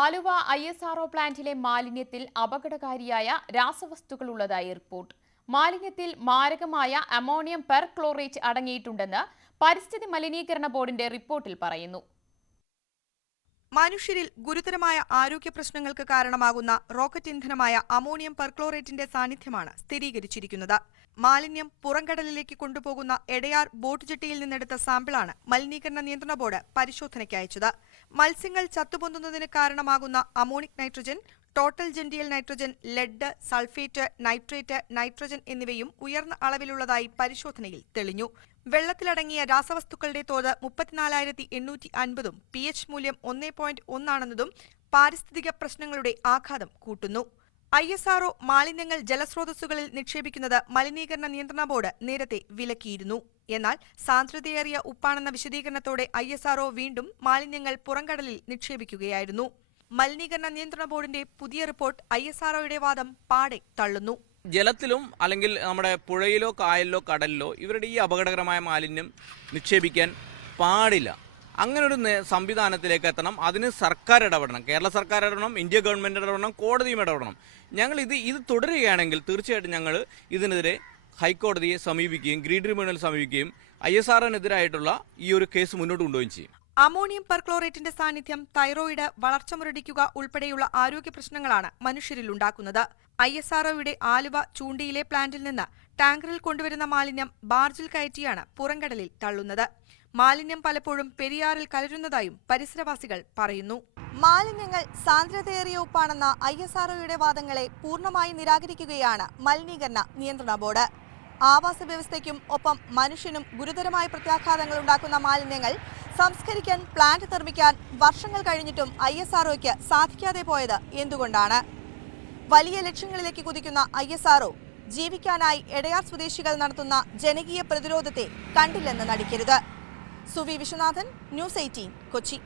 Aluva ISRO പ്ലാന്റിലെ മാലിന്യത്തിൽ അപകടകാരിയായ രാസവസ്തുക്കളുള്ളതായി report. മാലിന്യത്തിൽ മാരകമായ അമോണിയം പെർക്ലോറേറ്റ് അടങ്ങിയിട്ടുണ്ടെന്ന് പരിസ്ഥിതി മലിനീകരണ ബോർഡിന്റെ റിപ്പോർട്ടിൽ പറയുന്നു. മനുഷ്യരിൽ ഗുരുതരമായ ആരോഗ്യ പ്രശ്നങ്ങൾക്ക് കാരണമാകുന്ന റോക്കറ്റ് ഇന്ധനമായ അമോണിയം പെർക്ലോറേറ്റിന്റെ സാന്നിധ്യമാണ് സ്ഥിരീകരിച്ചിരിക്കുന്നത്. മാലിന്യം പുറംകടലിലേക്ക് കൊണ്ടുപോകുന്ന എടയാർ ബോട്ട് ജെട്ടിയിൽ നിന്നെടുത്ത സാമ്പിളാണ് മലിനീകരണ നിയന്ത്രണ ബോർഡ് പരിശോധനയ്ക്ക് അയച്ചത്. മത്സ്യങ്ങൾ ചത്തുപൊന്തുന്നതിന് കാരണമാകുന്ന അമോണിക് നൈട്രജൻ, ടോട്ടൽ ജെന്റിയൽ nitrogen, lead, sulphate, nitrate, nitrogen എന്നിവയും ഉയർന്ന അളവിലുള്ളതായി പരിശോധനയിൽ തെളിഞ്ഞു. വെള്ളത്തിലടങ്ങിയ രാസവസ്തുക്കളുടെ തോത് 34,850 pH മൂല്യം 1.1 ആണെന്നതും പാരിസ്ഥിതിക പ്രശ്നങ്ങളുടെ ആഘാതം കൂട്ടുന്നു. ISRO മാലിന്യങ്ങൾ ജലസ്രോതസ്സുകളിൽ നിക്ഷേപിക്കുന്നത് മലിനീകരണ നിയന്ത്രണ ബോർഡ് നേരത്തെ വിലക്കിയിരുന്നു. എന്നാൽ സാന്ദ്രതയേറിയ ഉപ്പാണെന്ന വിശദീകരണത്തോടെ ISRO വീണ്ടും മാലിന്യങ്ങൾ പുറംകടലിൽ നിക്ഷേപിക്കുകയായിരുന്നു. മലിനീകരണ നിയന്ത്രണ ബോർഡിന്റെ പുതിയ റിപ്പോർട്ട് ISROയുടെ വാദം പാടെ തള്ളുന്നു. ജലത്തിലും അല്ലെങ്കിൽ നമ്മുടെ പുഴയിലോ കായലിലോ കടലിലോ ഇവരുടെ ഈ അപകടകരമായ മാലിന്യം നിക്ഷേപിക്കാൻ പാടില്ല. അങ്ങനൊരു സംവിധാനത്തിലേക്ക് എത്തണം. അതിന് സർക്കാർ ഇടപെടണം. കേരള സർക്കാർ ഇടപെടണം, ഇന്ത്യ ഗവൺമെൻറ് ഇടപെടണം, കോടതിയും ഇടപെടണം. ഞങ്ങൾ ഇത് തുടരുകയാണെങ്കിൽ തീർച്ചയായിട്ടും ഞങ്ങൾ ഇതിനെതിരെ ഹൈക്കോടതിയെ സമീപിക്കുകയും ഗ്രീൻ ട്രിബ്യൂണൽ സമീപിക്കുകയും ISROനെതിരായിട്ടുള്ള ഈ ഒരു കേസ് മുന്നോട്ട് കൊണ്ടുപോവുകയും ചെയ്യും. അമോണിയം പെർക്ലോറേറ്റിന്റെ സാന്നിധ്യം തൈറോയിഡ്, വളർച്ച മുരടിക്കുക ഉൾപ്പെടെയുള്ള ആരോഗ്യ പ്രശ്നങ്ങളാണ് മനുഷ്യരിൽ ഉണ്ടാക്കുന്നത്. ISROയുടെ ആലുവ ചൂണ്ടിയിലെ പ്ലാന്റിൽ നിന്ന് ടാങ്കറിൽ കൊണ്ടുവരുന്ന മാലിന്യം ബാർജിൽ കയറ്റിയാണ് പുറംകടലിൽ തള്ളുന്നത്. മാലിന്യം പലപ്പോഴും പെരിയാറിൽ കലരുന്നതായും പരിസരവാസികൾ പറയുന്നു. മാലിന്യങ്ങൾ സാന്ദ്രതയേറിയ ഉപ്പാണെന്ന ISROയുടെ വാദങ്ങളെ പൂർണ്ണമായി നിരാകരിക്കുകയാണ് മലിനീകരണ നിയന്ത്രണ ബോർഡ്. ആവാസ വ്യവസ്ഥയ്ക്കും ഒപ്പം മനുഷ്യനും ഗുരുതരമായ പ്രത്യാഘാതങ്ങൾ ഉണ്ടാക്കുന്ന മാലിന്യങ്ങൾ സംസ്കരിക്കാൻ പ്ലാന്റ് നിർമ്മിക്കാൻ വർഷങ്ങൾ കഴിഞ്ഞിട്ടും ISROയ്ക്ക് സാധിക്കാതെ പോയത് എന്തുകൊണ്ടാണ്? വലിയ ലക്ഷ്യങ്ങളിലേക്ക് കുതിക്കുന്ന ISRO ജീവിക്കാനായി എടയാർ സ്വദേശികൾ നടത്തുന്ന ജനകീയ പ്രതിരോധത്തെ കണ്ടില്ലെന്ന് നടിക്കരുത്. സുവി വിശ്വനാഥൻ, ന്യൂസ് 18, കൊച്ചി.